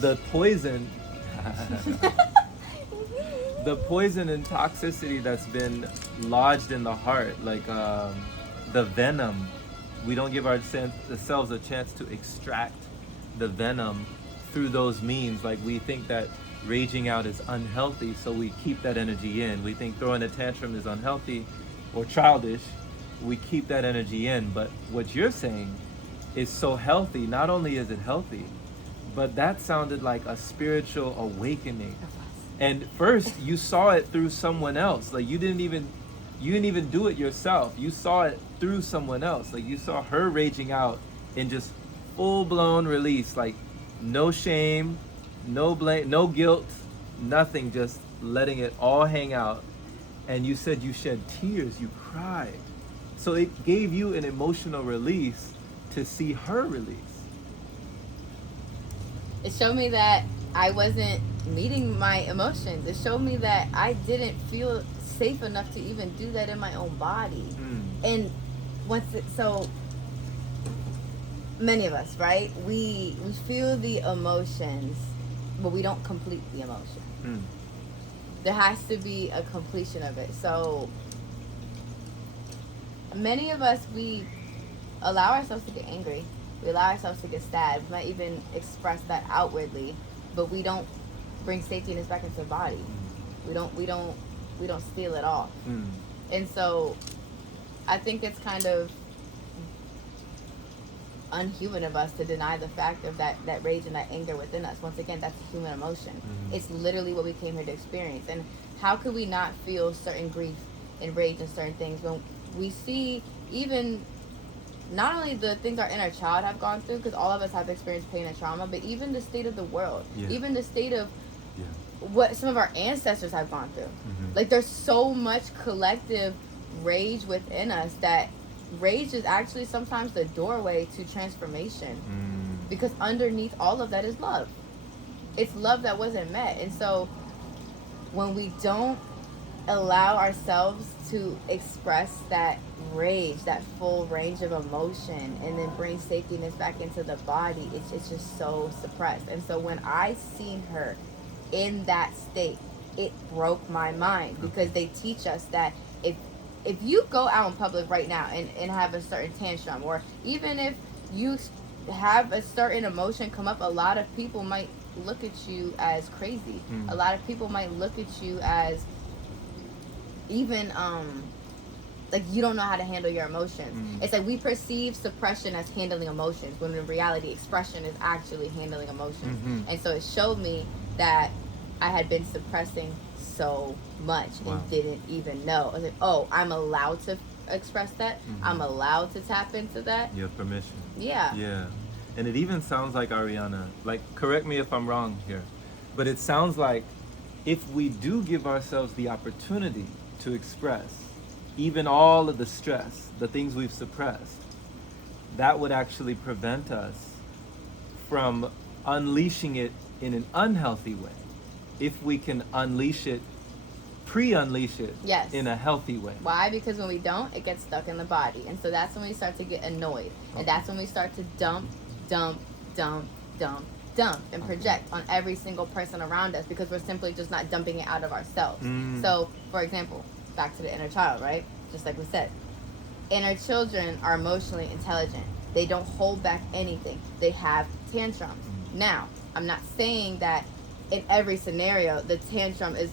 the poison, the poison and toxicity that's been lodged in the heart, like the venom. We don't give ourselves a chance to extract the venom through those means. Like we think that raging out is unhealthy, so we keep that energy in. We think throwing a tantrum is unhealthy or childish. We keep that energy in. But what you're saying is so healthy. Not only is it healthy, but that sounded like a spiritual awakening. And first you saw it through someone else. Like you didn't even do it yourself. You saw it through someone else. Like you saw her raging out in just full-blown release, like no shame, no blame, no guilt, nothing, just letting it all hang out. And you said you shed tears, you cried. So it gave you an emotional release to see her release. It showed me that I wasn't meeting my emotions. It showed me that I didn't feel safe enough to even do that in my own body. And so many of us, right? We feel the emotions, but we don't complete the emotion. There has to be a completion of it. So many of us, we allow ourselves to get angry. We allow ourselves to get sad. We might even express that outwardly, but we don't bring safetyness back into the body. We don't steal it off. And so I think it's kind of unhuman of us to deny the fact of that rage and that anger within us. Once again, that's a human emotion. It's literally what we came here to experience. And how could we not feel certain grief and rage and certain things when we see even not only the things our inner child have gone through, because all of us have experienced pain and trauma, but even the state of the world, even the state of what some of our ancestors have gone through. Like there's so much collective rage within us that rage is actually sometimes the doorway to transformation, because underneath all of that is love. It's love that wasn't met. And so when we don't allow ourselves to express that rage, that full range of emotion, and then bring safetyness back into the body, it's just so suppressed. And so when I seen her in that state, it broke my mind, because they teach us that if you go out in public right now and have a certain tantrum, or even if you have a certain emotion come up, a lot of people might look at you as crazy. A lot of people might look at you as even like you don't know how to handle your emotions. It's like we perceive suppression as handling emotions, when in reality expression is actually handling emotions. And so it showed me that I had been suppressing so much and didn't even know. I was like, oh, I'm allowed to express that. I'm allowed to tap into that. You have permission. Yeah. And it even sounds like, Ariana, like, correct me if I'm wrong here, but it sounds like if we do give ourselves the opportunity to express even all of the stress, the things we've suppressed, that would actually prevent us from unleashing it in an unhealthy way. If we can unleash it, pre-unleash it in a healthy way. Why? Because when we don't, it gets stuck in the body. And so that's when we start to get annoyed. And that's when we start to dump, and project on every single person around us, because we're simply just not dumping it out of ourselves. So, for example, back to the inner child, right? Just like we said, inner children are emotionally intelligent. They don't hold back anything. They have tantrums. Now, I'm not saying that in every scenario the tantrum is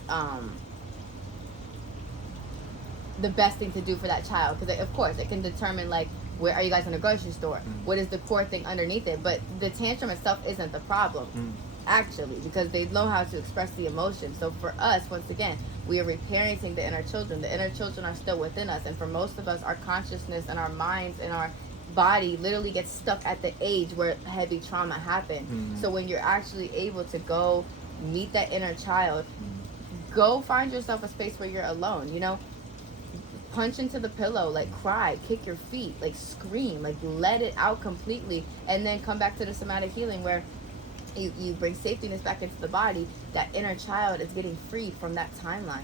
the best thing to do for that child, because of course it can determine, like, where are you guys in a grocery store, what is the core thing underneath it. But the tantrum itself isn't the problem, actually, because they know how to express the emotion. So for us, once again, we are reparenting the inner children. The inner children are still within us, and for most of us, our consciousness and our minds and our body literally gets stuck at the age where heavy trauma happened. So when you're actually able to go meet that inner child, go find yourself a space where you're alone, you know, punch into the pillow, like cry, kick your feet, like scream, like let it out completely, and then come back to the somatic healing where you bring safetyness back into the body. That inner child is getting freed from that timeline,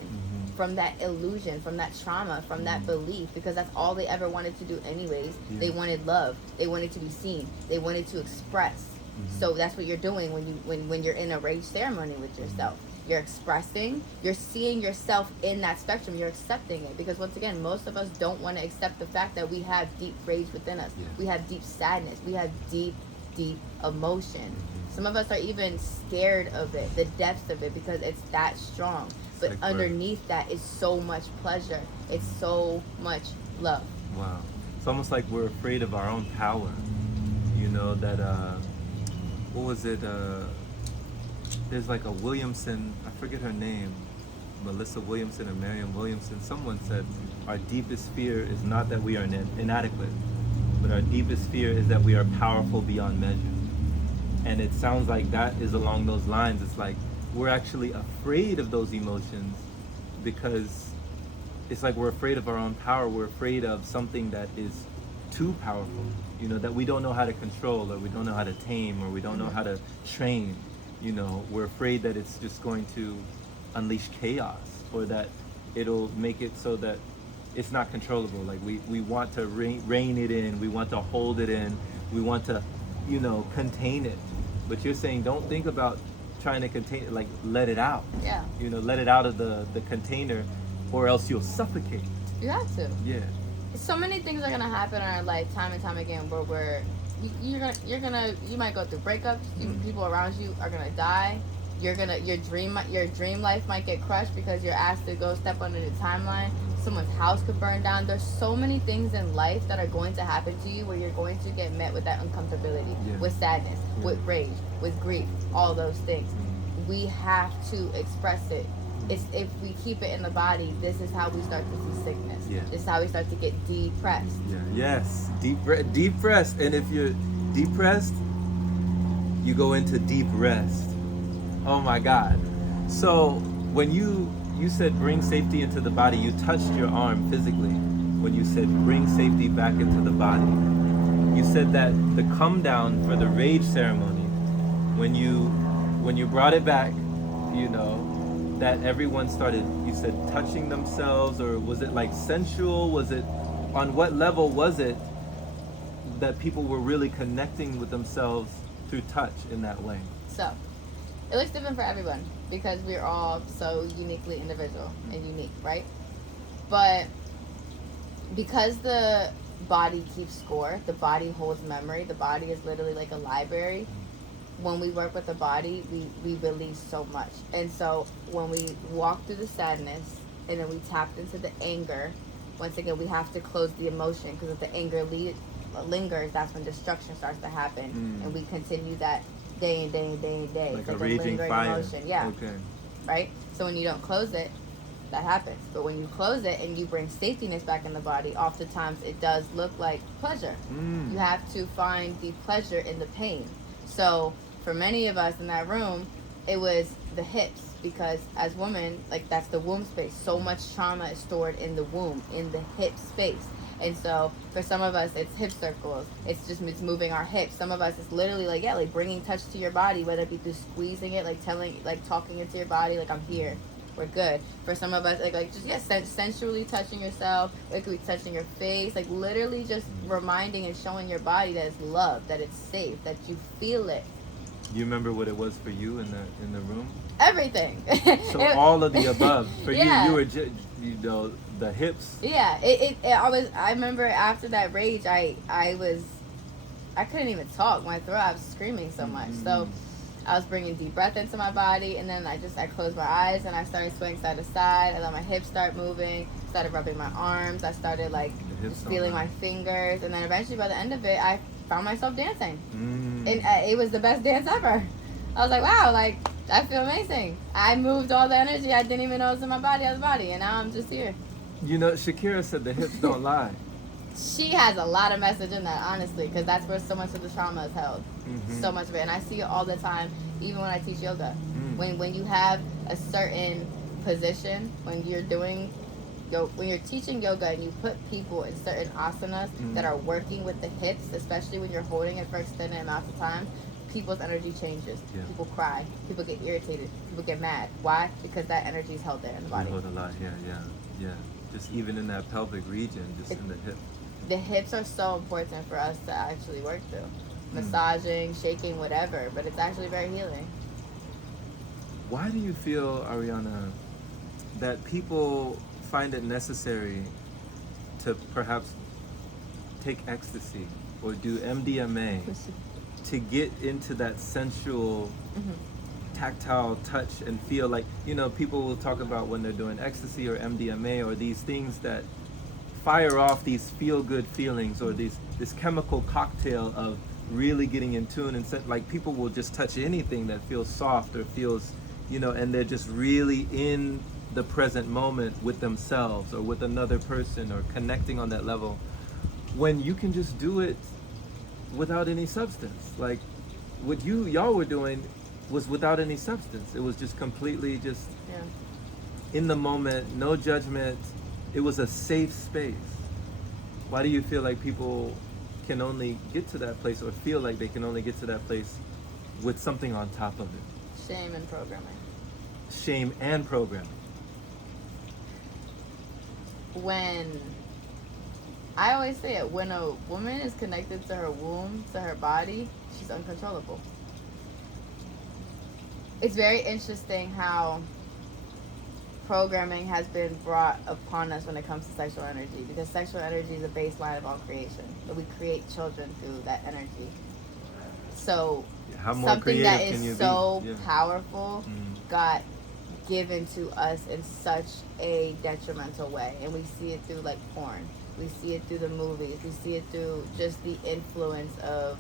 from that illusion, from that trauma, from that belief, because that's all they ever wanted to do anyways. They wanted love, they wanted to be seen, they wanted to express. So that's what you're doing when you're in a rage ceremony with yourself. You're expressing, you're seeing yourself in that spectrum, you're accepting it. Because once again, most of us don't want to accept the fact that we have deep rage within us. We have deep sadness. We have deep emotion. Some of us are even scared of it, the depths of it, because it's that strong. But like underneath that is so much pleasure. It's so much love. Wow. It's almost like we're afraid of our own power. You know, that, what was it? There's like a Williamson, I forget her name, Melissa Williamson or Marion Williamson. Someone said, our deepest fear is not that we are inadequate, but our deepest fear is that we are powerful beyond measure. And it sounds like that is along those lines. It's like we're actually afraid of those emotions because it's like we're afraid of our own power. We're afraid of something that is too powerful, you know, that we don't know how to control, or we don't know how to tame, or we don't know how to train. You know, we're afraid that it's just going to unleash chaos, or that it'll make it so that it's not controllable. Like we want to rein it in, we want to hold it in, we want to, you know, contain it. But you're saying don't think about trying to contain it, like let it out. Yeah. You know, let it out of the container, or else you'll suffocate. You have to. Yeah. So many things are gonna happen in our life, time and time again, where you might go through breakups. People around you are gonna die. Your dream life might get crushed because you're asked to go step under the timeline. Someone's house could burn down. There's so many things in life that are going to happen to you where you're going to get met with that uncomfortability, with sadness, with rage, with grief, all those things. We have to express it. It's if we keep it in the body, this is how we start to see sickness. This is how we start to get depressed. Yes, depressed. And if you're depressed, you go into deep rest. Oh my God. So when you said bring safety into the body, you touched your arm physically when you said bring safety back into the body. You said that the come down for the rage ceremony, when you brought it back, you know, that everyone started, you said, touching themselves, or was it like sensual? Was it, on what level was it that people were really connecting with themselves through touch in that way? So, it looks different for everyone because we're all so uniquely individual and unique, right? But because the body keeps score, the body holds memory, the body is literally like a library. When we work with the body, we release so much. And so when we walk through the sadness and then we tapped into the anger, once again, we have to close the emotion, because if the anger lingers, that's when destruction starts to happen. And we continue that day and day and day and day. Like it's a like raging lingering fire. emotion. Yeah. Okay. Right? So when you don't close it, that happens. But when you close it and you bring safetyness back in the body, oftentimes it does look like pleasure. You have to find the pleasure in the pain. So for many of us in that room, it was the hips, because as women, like that's the womb space. So much trauma is stored in the womb, in the hip space. And so for some of us, it's hip circles. It's moving our hips. Some of us, it's literally like bringing touch to your body, whether it be through squeezing it, talking into your body, like I'm here, we're good. For some of us, sensually touching yourself. It could be touching your face, like literally just reminding and showing your body that it's loved, that it's safe, that you feel it. You remember what it was for you in the room? Everything. So all of the above. For you were the hips. Yeah, I remember after that rage, I couldn't even talk. My throat, I was screaming so much. So I was bringing deep breath into my body, and then I closed my eyes and I started swaying side to side. I let my hips start moving, started rubbing my arms. I started just feeling my fingers, and then eventually by the end of it, I found myself dancing. And it was the best dance ever. I was like, wow, I feel amazing. I moved all the energy I didn't even know was in my body out of the body, and now I'm just here. You know, Shakira said the hips don't lie. She has a lot of message in that, honestly, because that's where so much of the trauma is held. So much of it. And I see it all the time, even when I teach yoga. When you have a certain position, when you're teaching yoga and you put people in certain asanas that are working with the hips, especially when you're holding it for extended amounts of time, people's energy changes. People cry. People get irritated. People get mad. Why? Because that energy is held there in the body. Hold a lot. Yeah. Just even in that pelvic region, just in the hip. The hips are so important for us to actually work through. massaging, shaking, whatever. But it's actually very healing. Why do you feel, Ariana, that people find it necessary to perhaps take ecstasy or do MDMA to get into that sensual, tactile touch and feel like, people will talk about when they're doing ecstasy or MDMA or these things that fire off these feel-good feelings or this chemical cocktail of really getting in tune and like people will just touch anything that feels soft or feels, and they're just really in the present moment with themselves or with another person or connecting on that level, when you can just do it without any substance. Like what y'all were doing was without any substance. It was just completely just in the moment, no judgment. It was a safe space. Why do you feel like people can only get to that place or feel like they can only get to that place with something on top of it? Shame and programming. Shame and programming. I always say it, when a woman is connected to her womb, to her body, she's uncontrollable. It's very interesting how programming has been brought upon us when it comes to sexual energy, because sexual energy is a baseline of all creation, but we create children through that energy. So something that is so powerful got given to us in such a detrimental way, and we see it through like porn, we see it through the movies, we see it through just the influence of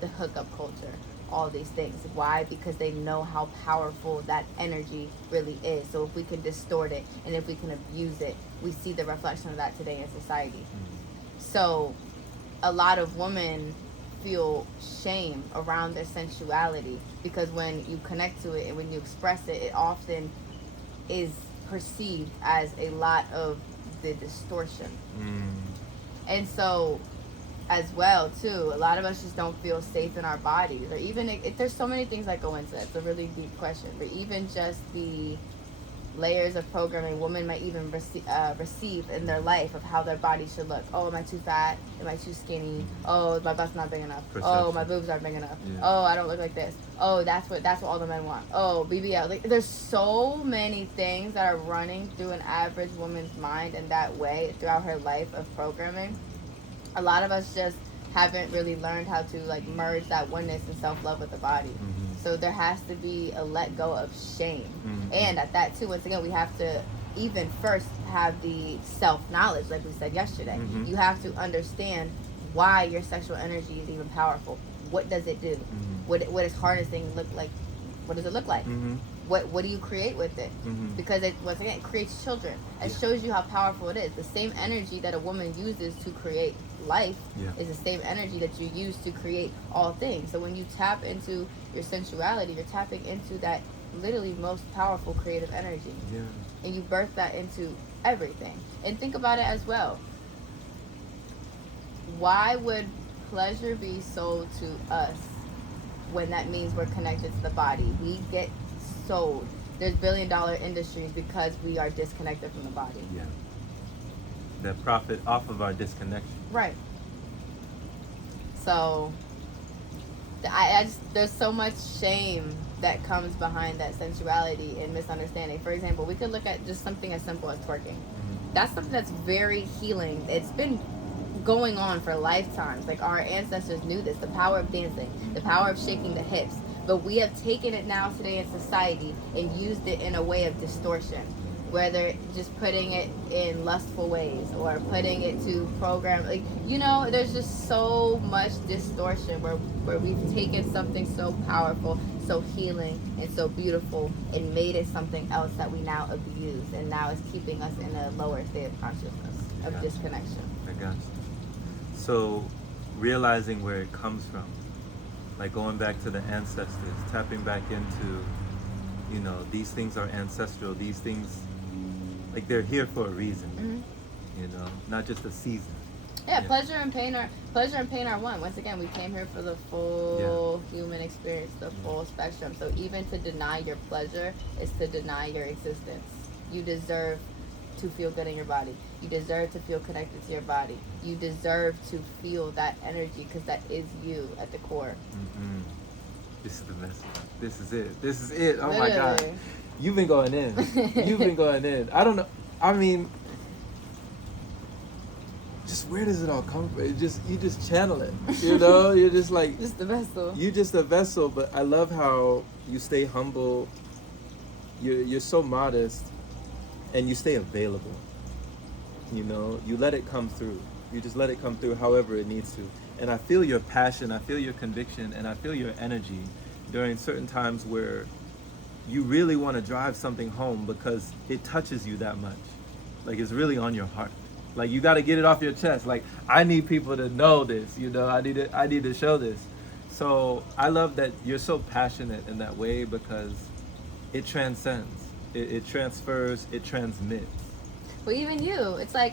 the hookup culture, all these things. Why? Because they know how powerful that energy really is. So if we can distort it and if we can abuse it, we see the reflection of that today in society. So a lot of women feel shame around their sensuality, because when you connect to it and when you express it, it often is perceived as a lot of the distortion. And so as well too, a lot of us just don't feel safe in our bodies, or even if there's so many things that go into it. It's a really deep question, but even just the layers of programming women might even receive in their life of how their body should look. Oh, am I too fat? Am I too skinny? Oh, my butt's not big enough. Oh, my boobs aren't big enough. Oh, I don't look like this. Oh, that's what all the men want. Oh, BBL. Like, there's so many things that are running through an average woman's mind in that way throughout her life of programming. A lot of us just haven't really learned how to like merge that oneness and self-love with the body. So there has to be a let go of shame. And at that too, once again, we have to even first have the self-knowledge, like we said yesterday. You have to understand why your sexual energy is even powerful. What does it do? What is harnessing look like? What does it look like? What do you create with it? Because it, once again, it creates children. It shows you how powerful it is. The same energy that a woman uses to create life is the same energy that you use to create all things. So when you tap into your sensuality, you're tapping into that literally most powerful creative energy. And you birth that into everything. And think about it as well. Why would pleasure be sold to us when that means we're connected to the body? We get sold. There's billion-dollar industries because we are disconnected from the body. That profit off of our disconnection. Right. So I just, there's so much shame that comes behind that sensuality and misunderstanding. For example, we could look at just something as simple as twerking. That's something that's very healing. It's been going on for lifetimes. Like, our ancestors knew this, the power of dancing, the power of shaking the hips. But we have taken it now today in society and used it in a way of distortion, where they're just putting it in lustful ways or putting it to program, like, there's just so much distortion where we've taken something so powerful, so healing, and so beautiful, and made it something else that we now abuse, and now it's keeping us in a lower state of consciousness, of disconnection. I got you. So realizing where it comes from, like going back to the ancestors, tapping back into, these things are ancestral, these things, like, they're here for a reason, not just a season. Pleasure and pain are one. Once again, we came here for the full human experience, the full spectrum. So even to deny your pleasure is to deny your existence. You deserve to feel good in your body. You deserve to feel connected to your body. You deserve to feel that energy because that is you at the core. Mm-hmm. This is the message. This is it. This is it. Oh my God. You've been going in. You've been going in. I don't know. I mean, just where does it all come from? You just channel it. You know, you're just like just the vessel. You're just a vessel. But I love how you stay humble. You're so modest, and you stay available. You know, you let it come through. You just let it come through however it needs to. And I feel your passion, I feel your conviction, and I feel your energy during certain times where you really want to drive something home because it touches you that much. Like, it's really on your heart. Like, you got to get it off your chest. Like, I need people to know this, you know, I need to show this. So I love that you're so passionate in that way because it transcends, it transfers, it transmits. Well, even you, it's like,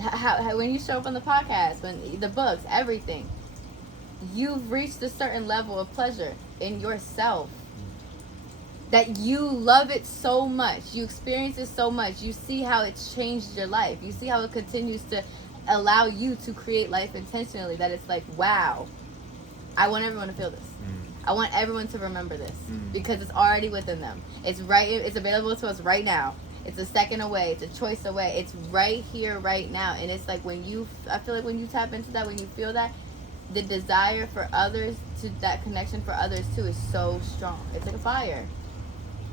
how when you show up on the podcast, when the books, everything, you've reached a certain level of pleasure in yourself that you love it so much, you experience it so much, you see how it's changed your life, you see how it continues to allow you to create life intentionally, that it's like, wow, I want everyone to feel this. I want everyone to remember this because it's already within them. It's right. It's available to us right now. It's a second away. It's a choice away. It's right here, right now. And it's like I feel like when you tap into that, when you feel that, the desire for others, that connection for others too, is so strong. It's like a fire.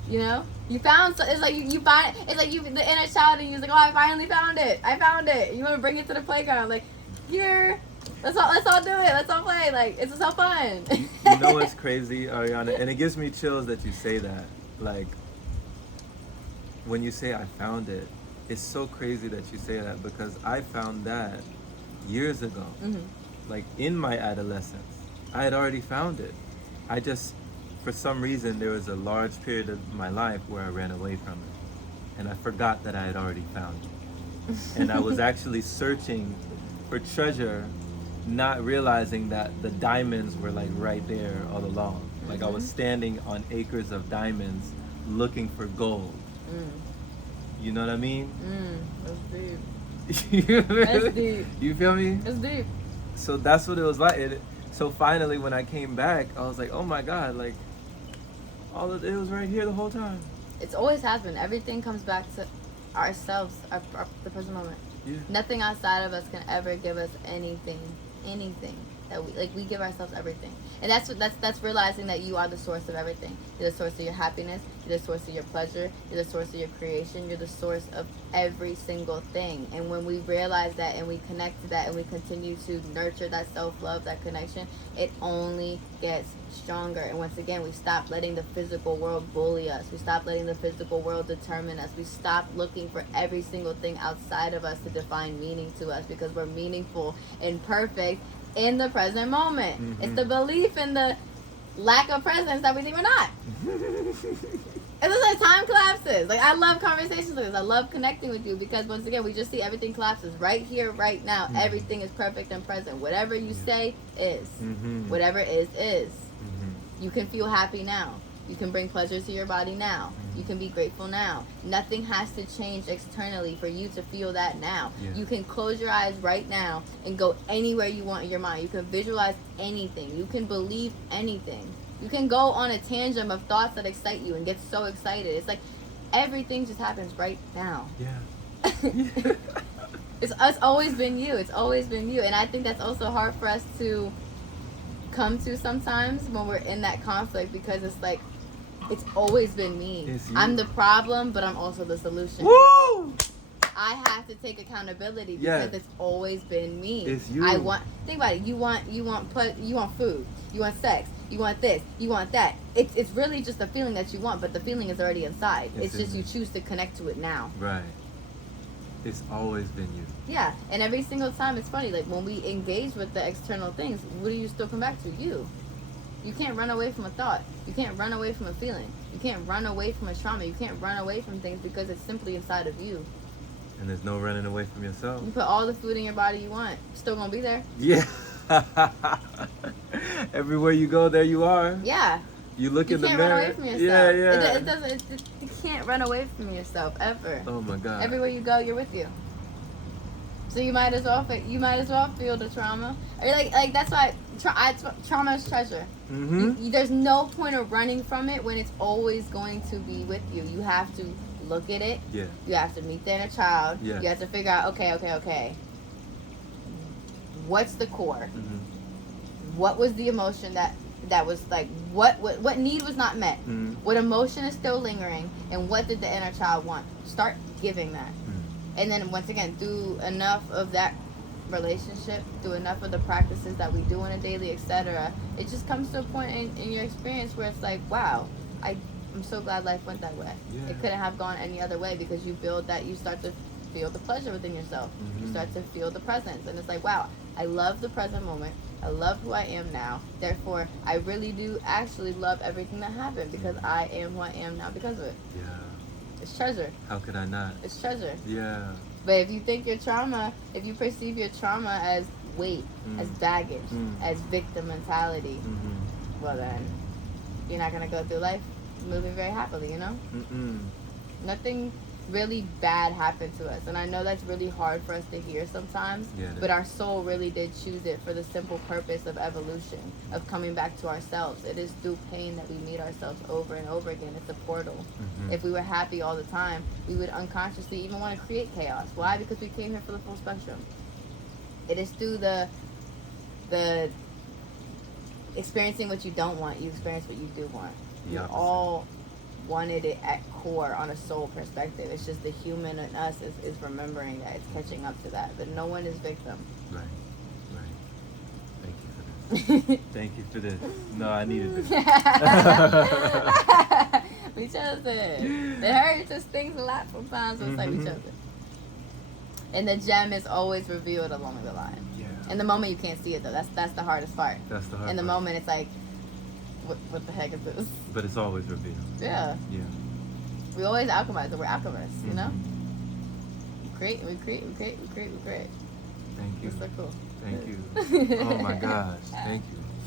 You know, you found. It's like you find. It's like the inner child in you is like, oh, I finally found it. I found it. You want to bring it to the playground, like, here. Let's all do it. Let's all play. Like, it's so fun. You know what's crazy, Ariana? And it gives me chills that you say that. Like, when you say I found it, it's so crazy that you say that because I found that years ago. Mm-hmm. Like, in my adolescence, I had already found it. I just, for some reason, there was a large period of my life where I ran away from it. And I forgot that I had already found it. And I was actually searching for treasure, not realizing that the diamonds were like right there all along. Like, I was standing on acres of diamonds looking for gold. You know what I mean? That's deep. That's deep. You feel me? That's deep. So that's what it was like. So finally, when I came back, I was like, oh my God, like, it was right here the whole time. It's always happened. Everything comes back to ourselves, the present moment. Yeah. Nothing outside of us can ever give us anything that we give ourselves everything. And that's realizing that you are the source of everything. You're the source of your happiness, you're the source of your pleasure, you're the source of your creation, you're the source of every single thing. And when we realize that and we connect to that and we continue to nurture that self-love, that connection, it only gets stronger. And once again, we stop letting the physical world bully us. We stop letting the physical world determine us. We stop looking for every single thing outside of us to define meaning to us because we're meaningful and perfect in the present moment. Mm-hmm. It's the belief in the lack of presence that we think we're not. It's just like time collapses. Like, I love conversations like this. I love connecting with you because once again, we just see everything collapses right here, right now. Mm-hmm. Everything is perfect and present. Whatever you say is. Mm-hmm. Whatever is. Mm-hmm. You can feel happy now. You can bring pleasure to your body now. You can be grateful now. Nothing has to change externally for you to feel that now. Yeah. You can close your eyes right now and go anywhere you want in your mind. You can visualize anything. You can believe anything. You can go on a tangent of thoughts that excite you and get so excited. It's like everything just happens right now. Yeah. It's always been you. It's always been you. And I think that's also hard for us to come to sometimes when we're in that conflict because it's like, it's always been me. I'm the problem, but I'm also the solution. Woo! I have to take accountability because it's always been me. It's you. Think about it. You want food. You want sex. You want this. You want that. It's really just a feeling that you want, but the feeling is already inside. It's just you choose to connect to it now. Right. It's always been you. Yeah, and every single time it's funny. Like when we engage with the external things, what do you still come back to? You. You can't run away from a thought. You can't run away from a feeling. You can't run away from a trauma. You can't run away from things because it's simply inside of you. And there's no running away from yourself. You put all the food in your body you want. It's still going to be there. Yeah. Everywhere you go, there you are. Yeah. You look You in the can't mirror. run away from yourself. Yeah, yeah. It doesn't. You can't run away from yourself ever. Oh my God. Everywhere you go, you're with you. So you might as well feel the trauma. Or like that's why trauma is treasure. Mm-hmm. There's no point of running from it when it's always going to be with you. You have to look at it. Yeah. You have to meet the inner child. Yeah. You have to figure out, okay. What's the core? Mm-hmm. What was the emotion that was like, what need was not met? Mm-hmm. What emotion is still lingering? And what did the inner child want? Start giving that. Mm-hmm. And then once again, do enough of that relationship, do enough of the practices that we do in a daily, etc. It just comes to a point in your experience where it's like, wow, I'm so glad life went that way. Yeah. It couldn't have gone any other way, because you build that, you start to feel the pleasure within yourself. Mm-hmm. You start to feel the presence, and it's like, wow, I love the present moment. I love who I am now. Therefore, I really do actually love everything that happened, because I am who I am now because of it. Yeah. It's treasure. How could I not? It's treasure. Yeah. But if you think your trauma, if you perceive your trauma as weight, as baggage, as victim mentality, well then, you're not going to go through life moving very happily, you know? Nothing really bad happened to us. And I know that's really hard for us to hear sometimes, but our soul really did choose it for the simple purpose of evolution, of coming back to ourselves. It is through pain that we meet ourselves over and over again. It's a portal. If we were happy all the time, we would unconsciously even want to create chaos. Why? Because we came here for the full spectrum. It is through the experiencing what you don't want, you experience what you do want. We all wanted it at core on a soul perspective. It's just the human in us is remembering that, it's catching up to that. But no one is victim. Right. Thank you for this. Thank you for this. No, I needed this. We chose it. It hurts, it stings a lot sometimes, but it's like we chose it. And the gem is always revealed along the line. Yeah. In the moment you can't see it though. That's the hardest part. That's the hard In the part. moment it's like, what the heck is this? But it's always revealed. Yeah. Yeah. We always alchemize it. We're alchemists, you know? We create. Thank you. It's so cool. Thank you. Oh my gosh. Thank you.